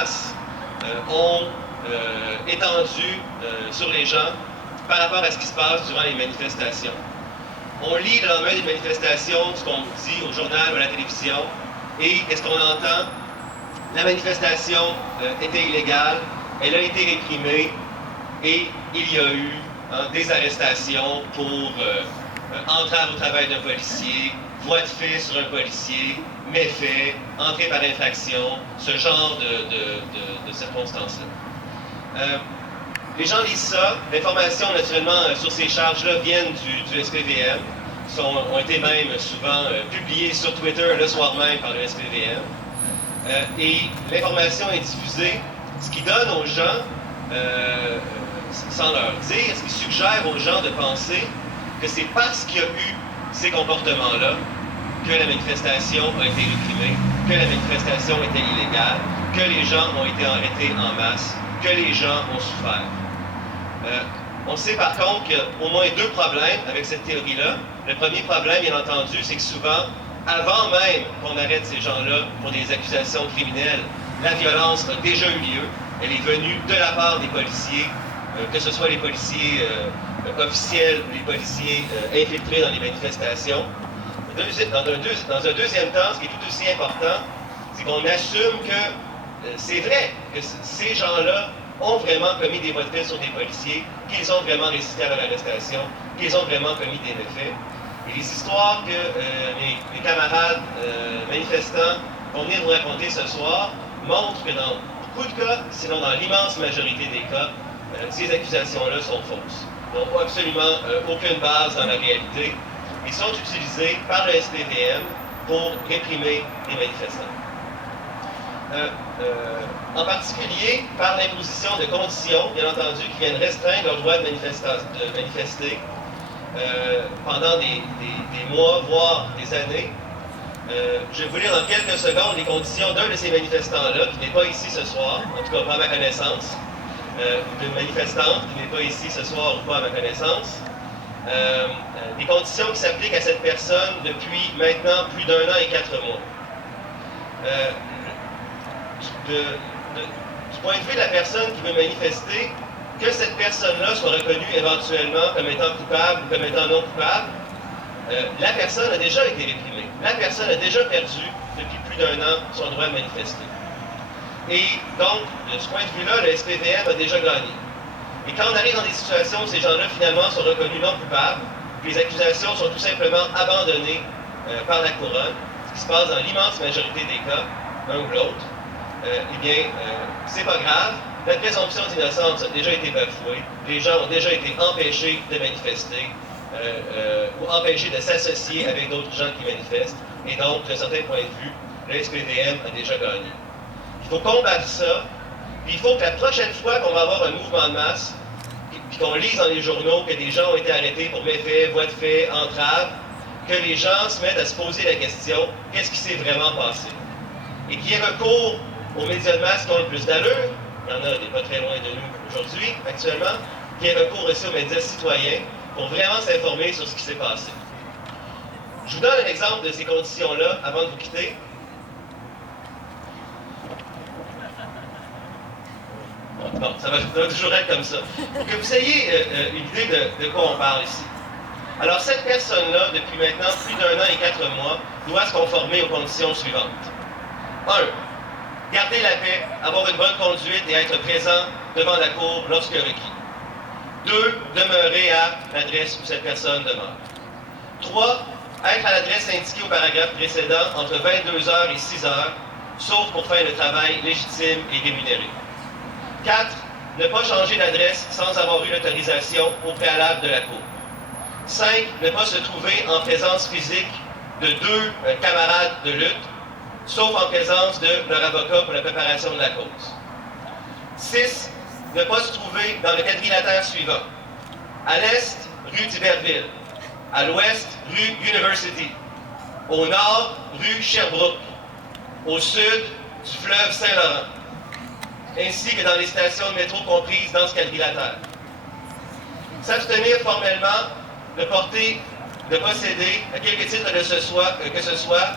masse ont étendu sur les gens par rapport à ce qui se passe durant les manifestations. On lit le lendemain des manifestations ce qu'on dit au journal ou à la télévision, et qu'est-ce qu'on entend? La manifestation était illégale, elle a été réprimée, et il y a eu des arrestations pour entrave au travail d'un policier, voie de fait sur un policier, méfait, entrée par infraction, ce genre de circonstances-là. Les gens lisent ça. L'information, naturellement, sur ces charges-là viennent du SPVM, ont été même souvent publiées sur Twitter le soir même par le SPVM. Et l'information est diffusée, ce qui donne aux gens, sans leur dire, ce qui suggère aux gens de penser que c'est parce qu'il y a eu ces comportements-là que la manifestation a été réprimée, que la manifestation était illégale, que les gens ont été arrêtés en masse, que les gens ont souffert. On sait par contre qu'il y a au moins deux problèmes avec cette théorie-là. Le premier problème, bien entendu, c'est que souvent, avant même qu'on arrête ces gens-là pour des accusations criminelles, la violence a déjà eu lieu. Elle est venue de la part des policiers, que ce soit les policiers officiels ou les policiers infiltrés dans les manifestations. Dans un deuxième temps, ce qui est tout aussi important, c'est qu'on assume que c'est vrai que ces gens-là ont vraiment commis des voies de fait sur des policiers, qu'ils ont vraiment résisté à leur arrestation, qu'ils ont vraiment commis des méfaits. Et les histoires que mes camarades manifestants vont venir vous raconter ce soir montrent que dans beaucoup de cas, sinon dans l'immense majorité des cas, ces accusations-là sont fausses. N'ont absolument aucune base dans la réalité. Ils sont utilisés par le SPVM pour réprimer les manifestants. En particulier par l'imposition de conditions, bien entendu, qui viennent restreindre leur droit de manifester pendant des mois, voire des années. Je vais vous lire dans quelques secondes les conditions d'un de ces manifestants-là, qui n'est pas ici ce soir, en tout cas pas à ma connaissance, d'une manifestante qui n'est pas ici ce soir ou pas à ma connaissance. Des conditions qui s'appliquent à cette personne depuis maintenant plus d'1 an et 4 mois. Du point de vue de la personne qui veut manifester, que cette personne-là soit reconnue éventuellement comme étant coupable ou comme étant non coupable, la personne a déjà été réprimée. La personne a déjà perdu, depuis plus d'1 an, son droit de manifester. Et donc, de ce point de vue-là, le SPVM a déjà gagné. Et quand on arrive dans des situations où ces gens-là, finalement, sont reconnus non coupables, puis les accusations sont tout simplement abandonnées par la couronne, ce qui se passe dans l'immense majorité des cas, l'un ou l'autre, eh bien, c'est pas grave. La présomption d'innocence a déjà été bafouée. Les gens ont déjà été empêchés de manifester ou empêchés de s'associer avec d'autres gens qui manifestent. Et donc, d'un certain point de vue, le SPVM a déjà gagné. Il faut combattre ça. Puis il faut que la prochaine fois qu'on va avoir un mouvement de masse, puis qu'on lise dans les journaux que des gens ont été arrêtés pour méfaits, voies de fait, entraves, que les gens se mettent à se poser la question, qu'est-ce qui s'est vraiment passé? Et qu'il y ait recours aux médias de masse qui ont le plus d'allure, il y en a des pas très loin de nous aujourd'hui, actuellement, qu'il y ait recours aussi aux médias citoyens pour vraiment s'informer sur ce qui s'est passé. Je vous donne un exemple de ces conditions-là avant de vous quitter. Bon, ça va toujours être comme ça. Pour que vous ayez une idée de quoi on parle ici. Alors, cette personne-là, depuis maintenant plus d'1 an et 4 mois, doit se conformer aux conditions suivantes. 1. Garder la paix, avoir une bonne conduite et être présent devant la cour lorsque requis. 2. Demeurer à l'adresse où cette personne demeure. 3. Être à l'adresse indiquée au paragraphe précédent entre 22h et 6h, sauf pour faire le travail légitime et rémunéré. 4. Ne pas changer d'adresse sans avoir eu l'autorisation au préalable de la cour. 5. Ne pas se trouver en présence physique de 2 camarades de lutte, sauf en présence de leur avocat pour la préparation de la cause. 6. Ne pas se trouver dans le quadrilatère suivant. À l'est, rue d'Iberville. À l'ouest, rue University. Au nord, rue Sherbrooke. Au sud, du fleuve Saint-Laurent. Ainsi que dans les stations de métro comprises dans ce quadrilatère. S'abstenir formellement de porter, de posséder, à quelque titre que ce soit,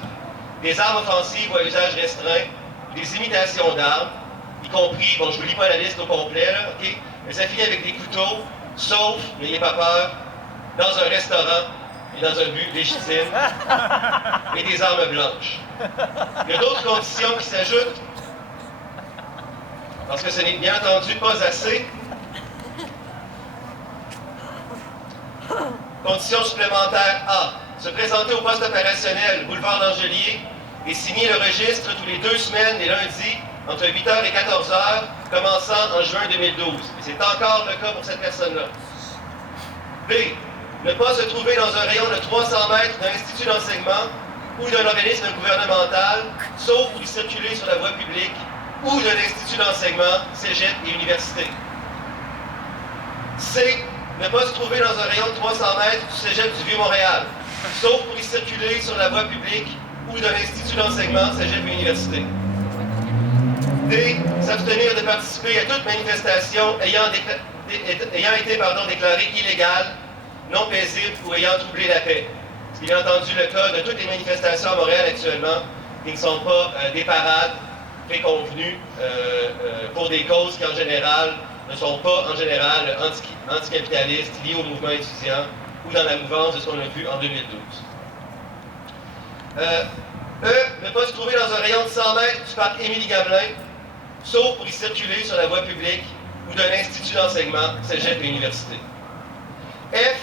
des armes offensives ou à usage restreint, des imitations d'armes, compris, bon, je ne vous lis pas la liste au complet, là, OK? Mais ça finit avec des couteaux, sauf, n'ayez pas peur, dans un restaurant et dans un but légitime, et des armes blanches. Il y a d'autres conditions qui s'ajoutent, parce que ce n'est bien entendu pas assez. Condition supplémentaire A. Se présenter au poste opérationnel, boulevard Langelier, et signer le registre tous les 2 semaines, les lundis, entre 8h et 14h, commençant en juin 2012. Et c'est encore le cas pour cette personne-là. B. Ne pas se trouver dans un rayon de 300 mètres d'un institut d'enseignement ou d'un organisme gouvernemental, sauf pour y circuler sur la voie publique, ou de l'institut d'enseignement, cégep et université. C. Ne pas se trouver dans un rayon de 300 mètres du cégep du Vieux-Montréal, sauf pour y circuler sur la voie publique ou de l'institut d'enseignement, cégep et université. D. S'abstenir de participer à toute manifestation ayant été déclarée illégale, non paisible ou ayant troublé la paix. C'est bien entendu le cas de toutes les manifestations à Montréal actuellement qui ne sont pas des parades préconvenues pour des causes qui en général ne sont pas en général anticapitalistes, liées au mouvement étudiant ou dans la mouvance de ce qu'on a vu en 2012. Ne pas se trouver dans un rayon de 100 mètres du parc Émilie-Gamelin, sauf pour y circuler sur la voie publique ou d'un institut d'enseignement, cégep et université. F.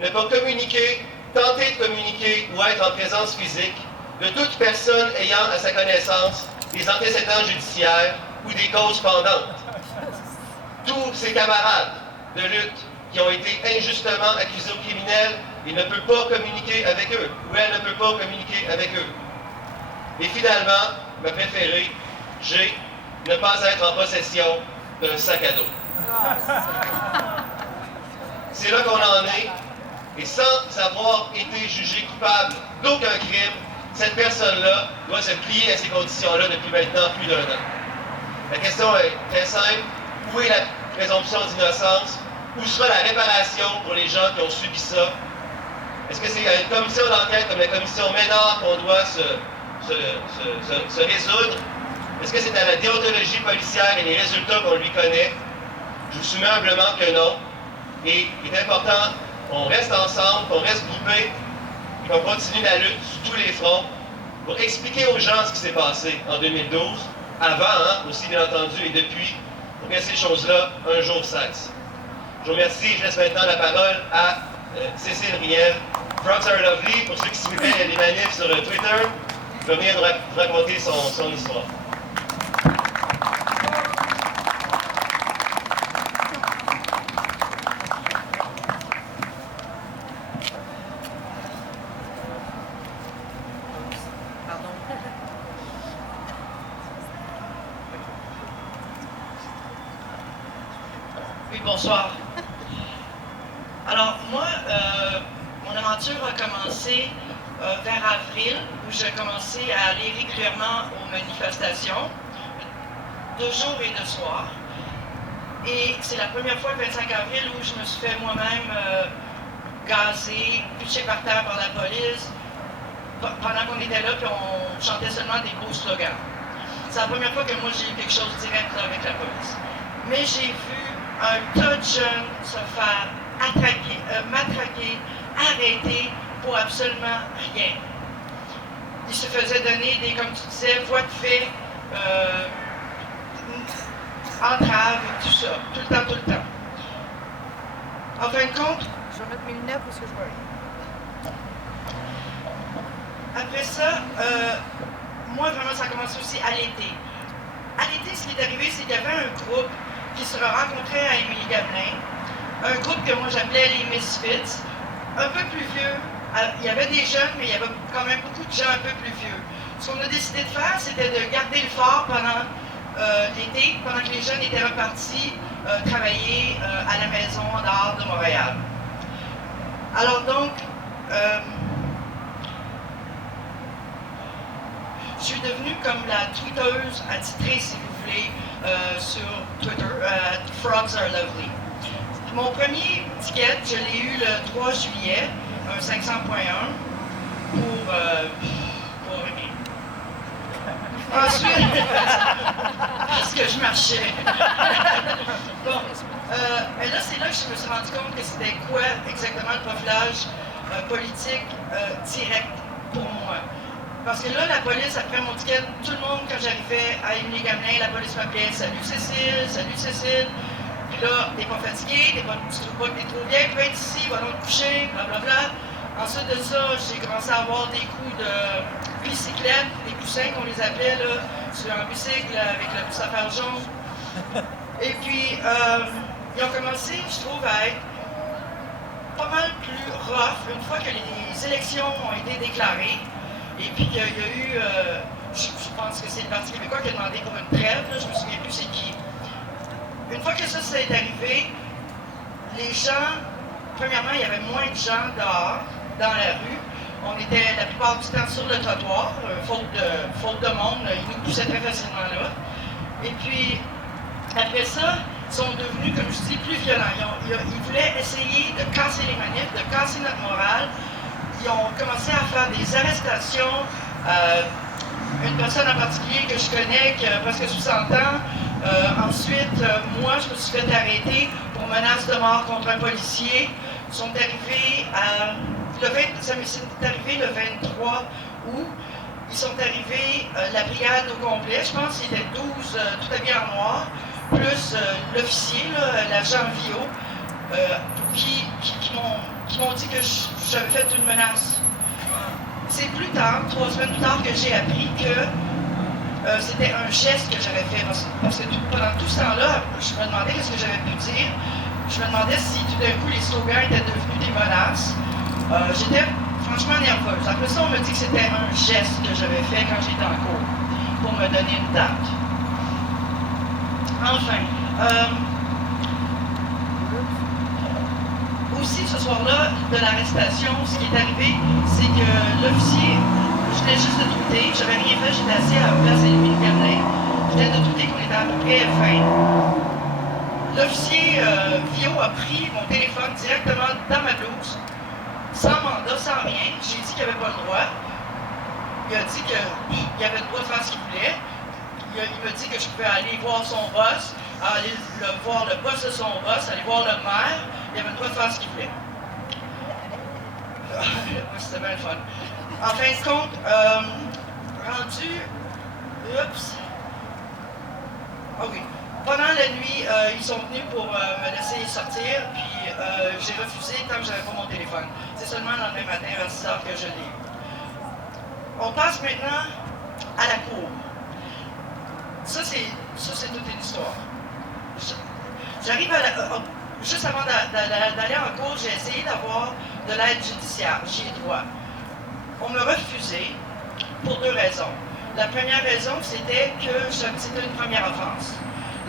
Ne pas communiquer, tenter de communiquer ou être en présence physique de toute personne ayant à sa connaissance des antécédents judiciaires ou des causes pendantes. Tous ses camarades de lutte qui ont été injustement accusés au criminel, il ne peut pas communiquer avec eux, ou elle ne peut pas communiquer avec eux. Et finalement, ma préférée, G, ne pas être en possession d'un sac à dos. C'est là qu'on en est, et sans avoir été jugé coupable d'aucun crime, cette personne-là doit se plier à ces conditions-là depuis maintenant plus d'1 an. La question est très simple. Où est la présomption d'innocence? Où sera la réparation pour les gens qui ont subi ça? Est-ce que c'est à une commission d'enquête comme la commission Ménard qu'on doit se résoudre? Est-ce que c'est à la déontologie policière et les résultats qu'on lui connaît? Je vous soumets humblement que non. Et il est important qu'on reste ensemble, qu'on reste groupés, et qu'on continue la lutte sur tous les fronts pour expliquer aux gens ce qui s'est passé en 2012, avant, aussi bien entendu, et depuis, pour que ces choses-là, un jour, cessent. Je vous remercie. Je laisse maintenant la parole à Cécile Riel. Frogs are lovely, pour ceux qui suivaient les manifs sur Twitter, il va venir nous raconter son histoire. Oui, bonsoir. Alors, moi, mon aventure a commencé vers avril, où j'ai commencé à aller régulièrement aux manifestations, de jour et de soir. Et c'est la première fois, le 25 avril, où je me suis fait moi-même gazer, pitcher par terre par la police, pendant qu'on était là, puis on chantait seulement des beaux slogans. C'est la première fois que moi, j'ai eu quelque chose direct là, avec la police. Mais j'ai vu un tas de jeunes se faire matraquer, arrêter pour absolument rien. Ils se faisaient donner des, comme tu disais, voies de fait, entraves, tout ça, tout le temps. En fin de compte, je vais mettre mes lunettes parce que je vois rien. Après ça, moi vraiment ça a commencé aussi à l'été. À l'été, ce qui est arrivé, c'est qu'il y avait un groupe qui se rencontrait à Émilie-Gamelin, un groupe que moi j'appelais les Misfits, un peu plus vieux. Il y avait des jeunes, mais il y avait quand même beaucoup de gens un peu plus vieux. Ce qu'on a décidé de faire, c'était de garder le fort pendant l'été, pendant que les jeunes étaient repartis travailler à la maison d'art de Montréal. Alors donc, je suis devenue comme la tweeteuse attitrée, si vous voulez, sur Twitter, Frogs are lovely. Mon premier ticket, je l'ai eu le 3 juillet, un 500.1, pour Ensuite, parce que je marchais. Bon, mais là, c'est là que je me suis rendu compte que c'était quoi exactement le profilage politique direct pour moi. Parce que là, la police, après mon ticket, tout le monde, quand j'arrivais à Émilie-Gamelin, la police m'appelait « Salut Cécile, salut Cécile ». Puis là, t'es pas fatigué, tu trouves pas que t'es trop bien, tu peux être ici, va donc te coucher, blablabla. Ensuite de ça, j'ai commencé à avoir des coups de bicyclette, des poussins qu'on les appelait, là, sur un bicycle avec le pouce à fer jaune. Et puis, ils ont commencé, je trouve, à être pas mal plus rough une fois que les élections ont été déclarées. Et puis qu'il y a eu, je pense que c'est le Parti québécois qui a demandé pour une trêve, là, je me souviens plus c'est qui. Une fois que ça s'est arrivé, les gens, premièrement, il y avait moins de gens dehors, dans la rue. On était la plupart du temps sur le trottoir, faute de monde, ils nous poussaient très facilement là. Et puis, après ça, ils sont devenus, comme je dis, plus violents. Ils voulaient essayer de casser les manifs, de casser notre morale. Ils ont commencé à faire des arrestations. Une personne en particulier que je connais, qui a presque 60 ans. Ensuite, moi, je me suis fait arrêter pour menace de mort contre un policier. Ils sont arrivés ça m'est arrivé le 23 août. Ils sont arrivés, la brigade au complet, je pense qu'ils étaient 12 tout habillés en noir, plus l'officier, l'agent Vio, qui m'ont dit que j'avais fait une menace. C'est plus tard, 3 semaines plus tard, que j'ai appris que c'était un geste que j'avais fait. Parce que pendant tout ce temps-là, je me demandais qu'est-ce que j'avais pu dire. Je me demandais si tout d'un coup les slogans étaient devenus des menaces. J'étais franchement nerveuse. Après ça, on me dit que c'était un geste que j'avais fait quand j'étais en cours pour me donner une date. Enfin, aussi ce soir-là de l'arrestation, ce qui est arrivé, c'est que l'officier, je venais juste de douter, j'avais rien fait, j'étais assis à la place Émilie-Gamelin, je venais de douter qu'on était à peu près fin. L'officier Vio a pris mon téléphone directement dans ma blouse, sans mandat, sans rien. J'ai dit qu'il n'avait pas le droit. Il a dit qu'il avait le droit de faire ce qu'il voulait. Il m'a dit que je pouvais aller voir son boss, aller voir le boss de son boss, aller voir le maire. Il avait le droit de faire ce qu'il voulait. C'était bien le fun. En fin de compte, rendu... Oups. Ah oui. Pendant la nuit, ils sont venus pour me laisser sortir, puis j'ai refusé tant que j'avais pas mon téléphone. C'est seulement le lendemain matin, vers 6 heures, que je l'ai eu. On passe maintenant à la cour. Ça, c'est toute une histoire. J'arrive juste avant d'aller en cours, j'ai essayé d'avoir de l'aide judiciaire. J'y ai droit. On me refusait pour 2 raisons. La première raison, c'était que c'était une première offense.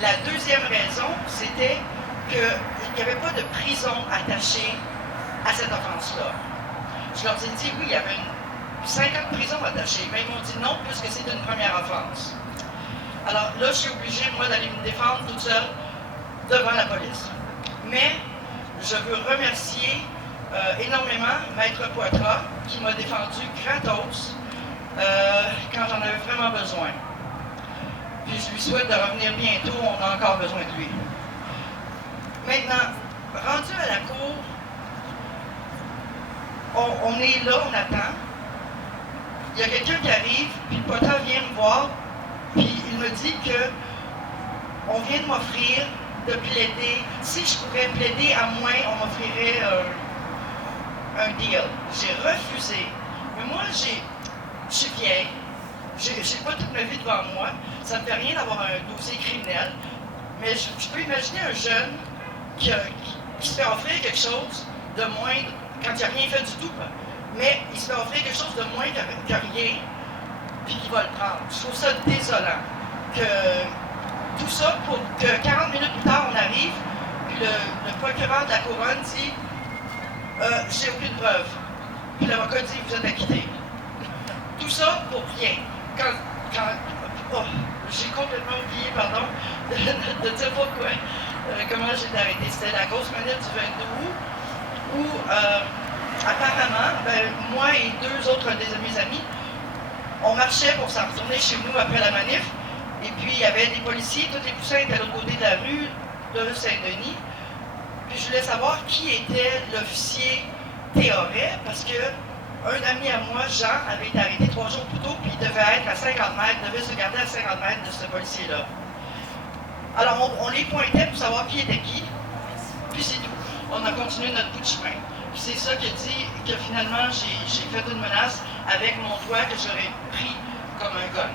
La deuxième raison, c'était qu'il n'y avait pas de prison attachée à cette offense-là. Je leur ai dit, oui, il y avait 5 ans de prison attachée, mais ils m'ont dit non, puisque c'est une première offense. Alors là, je suis obligée, moi, d'aller me défendre toute seule devant la police. Mais je veux remercier énormément Maître Poitras, qui m'a défendu gratos quand j'en avais vraiment besoin. Puis je lui souhaite de revenir bientôt, on a encore besoin de lui. Maintenant, rendu à la cour, on est là, on attend. Il y a quelqu'un qui arrive, puis Poitras vient me voir, puis il me dit que on vient de m'offrir de plaider. Si je pouvais plaider à moins, on m'offrirait un deal. J'ai refusé. Mais moi, je suis vieille. J'ai pas toute ma vie devant moi. Ça me fait rien d'avoir un dossier criminel. Mais je peux imaginer un jeune qui se fait offrir quelque chose de moindre quand il n'a rien fait du tout. Mais il se fait offrir quelque chose de moins que rien, puis qu'il va le prendre. Je trouve ça désolant. Que tout ça pour que 40 minutes plus tard, on arrive, puis le procureur de la couronne dit j'ai aucune preuve. Puis l'avocat dit vous êtes acquitté. Tout ça pour rien. J'ai complètement oublié, pardon, de dire pourquoi, comment j'ai été arrêté. C'était la grosse manif du 22 août, où apparemment, moi et 2 autres de mes amis, On marchait pour s'en retourner chez nous après la manif. Et puis, il y avait des policiers, tous les poussins étaient à l'autre côté de la rue de Saint-Denis. Puis, je voulais savoir qui était l'officier Théoret, parce que un ami à moi, Jean, avait été arrêté 3 jours plus tôt, puis il devait être à 50 mètres, devait se garder à 50 mètres de ce policier-là. Alors, on les pointait pour savoir qui était qui, puis c'est tout. On a continué notre bout de chemin. Puis c'est ça qui dit que finalement, j'ai fait une menace avec mon doigt que j'aurais pris comme un gun.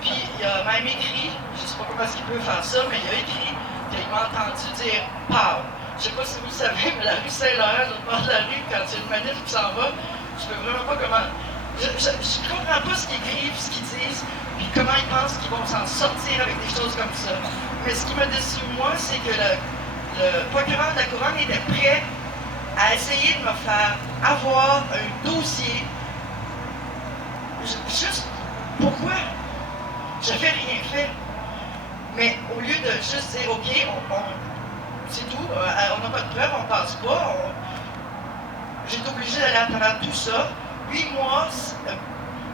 Puis il a même écrit, je ne sais pas comment il peut faire ça, mais il a écrit qu'il m'a entendu dire « Pow ». Je ne sais pas si vous le savez, mais la rue Saint-Laurent, l'autre bord de la rue, quand il y a une manif qui s'en va, je ne peux vraiment pas comment... Je ne comprends pas ce qu'ils écrivent, ce qu'ils disent, puis comment ils pensent qu'ils vont s'en sortir avec des choses comme ça. Mais ce qui m'a déçu, moi, c'est que le procureur de la Couronne était prêt à essayer de me faire avoir un dossier. Juste, pourquoi? Je n'avais rien fait. Mais au lieu de juste dire, OK, c'est tout, on n'a pas de preuves, on ne passe pas, j'étais obligée d'aller à travers tout ça. 8 mois,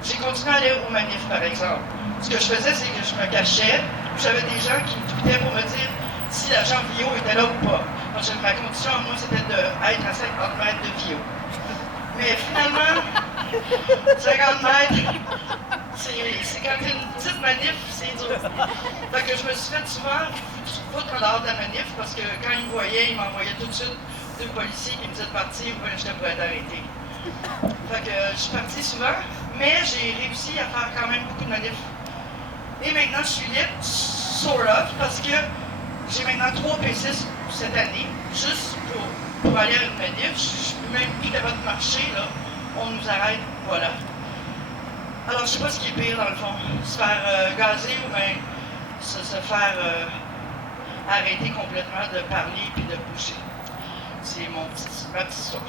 j'ai continué à aller aux manifs, par exemple. Ce que je faisais, c'est que je me cachais. J'avais des gens qui me tweetaient pour me dire si l'agent Vio était là ou pas. Donc, ma condition à moi, c'était d'être à 50 mètres de Vio. Mais finalement, 50 mètres, c'est quand il y a une petite manif, c'est dur. Fait que je me suis fait souvent foutre en dehors de la manif parce que quand ils me voyaient, ils m'envoyaient tout de suite 2 policiers qui me disaient de partir ou bien j'étais pour être arrêté. Fait que je suis partie souvent, mais j'ai réussi à faire quand même beaucoup de manifs. Et maintenant, je suis libre, sort of, parce que j'ai maintenant 3 P6 cette année, juste pour aller à une manif. Je suis même plus capable de marcher, là. On nous arrête, voilà. Alors, je sais pas ce qui est pire, dans le fond. Se faire gazer ou bien se faire arrêter complètement de parler puis de bouger. C'est ma petite histoire.